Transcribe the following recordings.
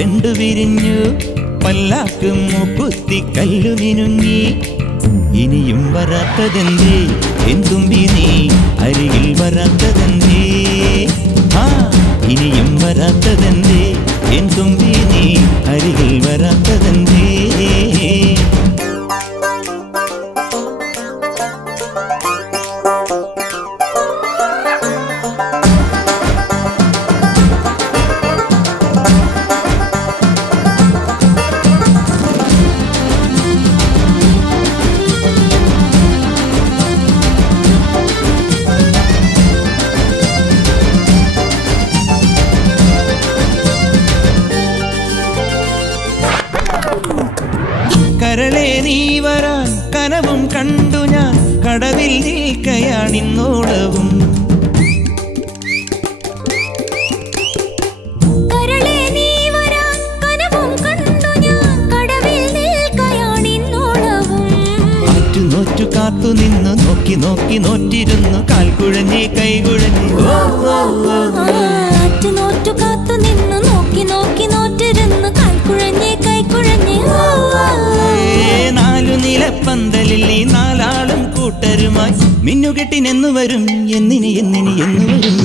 ചെണ്ടു വിരിഞ്ഞു പല്ലാക്ക് മൂക്കുത്തി കല്ലു മിനുങ്ങി ഇനിയും വരാത്തതെന്തേ എന്തുമ്പി നീ അരികിൽ വരാത്തതെന്തേ ഇനിയും വരാത്തതെന്തേ എന്തുമ്പി നീ അരികിൽ വരാത്തതെന്തേ കരളെ നീ വരാൻ കനവും കണ്ടു ഞാൻ കടവിൽ നിൽക്കയാണിന്നോളവും നോറ്റു കാത്തു നിന്ന് നോക്കി നോക്കി നോറ്റിരുന്നു കാൽക്കുഴഞ്ഞേ കൈകുഴഞ്ഞേ നോറ്റു കാത്തു നിന്ന് നോക്കി നോക്കി നോറ്റിരുന്നു കാൽക്കുഴഞ്ഞേ കൈക്കുഴഞ്ഞേ നാലു നിലപ്പന്തലിൽ ഈ നാലാളും കൂട്ടരുമായി മിന്നുകെട്ടിനെന്നു വരും എന്നിനി എന്നിനി എന്നു വരും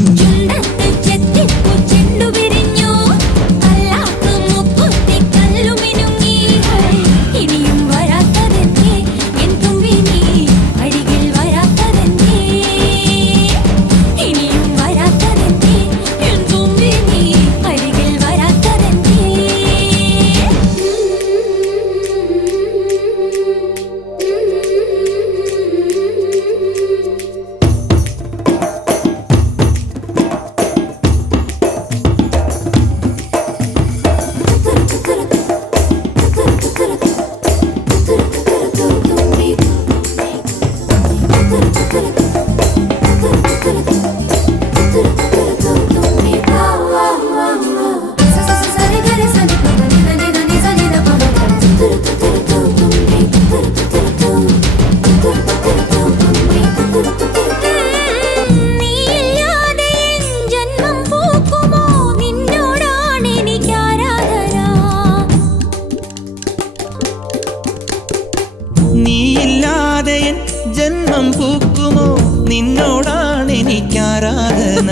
നീയില്ലാതെ എൻ ജന്മം പൂക്കുമോ നിന്നോടാണ് എനിക്കാരാധന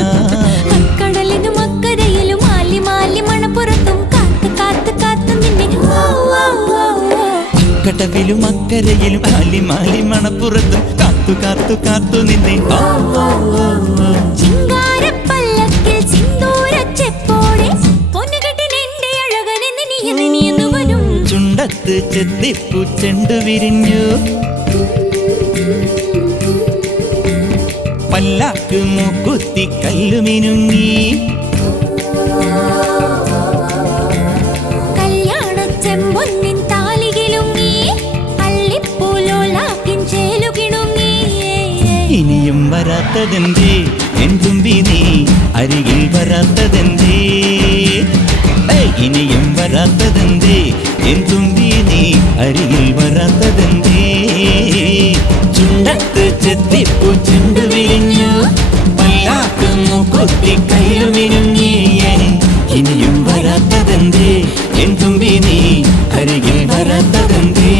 കടലിനും അക്കരയിലും മാലി മാലി മണപ്പുറത്തും കാത്ത് കാത്ത് കാത്ത് നിന്നെ കടവിലും അക്കരയിലും മാലി മാലി മണപ്പുറത്തും കാത്തു കാത്തു കാത്തു നിന്നെ ചിങ്കാരപ്പല്ലക്കിൽ സിന്ദൂരച്ചെപ്പോടെ പൊന്നുകെട്ടിനെന്റെ അഴകനെ നിനിയെന്നു വരും ചുണ്ടത്ത് ചെത്തിപ്പൂ ചെണ്ടു വിരിഞ്ഞു പല്ലാക്ക് മൂക്കുത്തി കല്ലു മിനുങ്ങി കല്യാണച്ചെമ്പൊന്നിൻ താലികിലുങ്ങി അള്ളിപ്പൂലോലാക്കിൻ ചേലുകിണുങ്ങി ഇനിയും വരാത്തതെന്തേ എന്തുമ്പി നീ അരികിൽ വരാത്തതെന്തേ ഇനിയും വരാത്തതെന്തേ എന്തുമ്പി നീ അരികിൽ വരാത്തതെന്തേ ചുണ്ടത്ത് ചെത്തിപ്പൂ ചെണ്ടു വിരിഞ്ഞു പല്ലാക്ക് മൂക്കുത്തി കയ്യിലു മിനുങ്ങിയേ ഇനിയും വരാത്തതെന്തേ എന്തുമ്പി നീ അരികിൽ വരാത്തതെന്തേ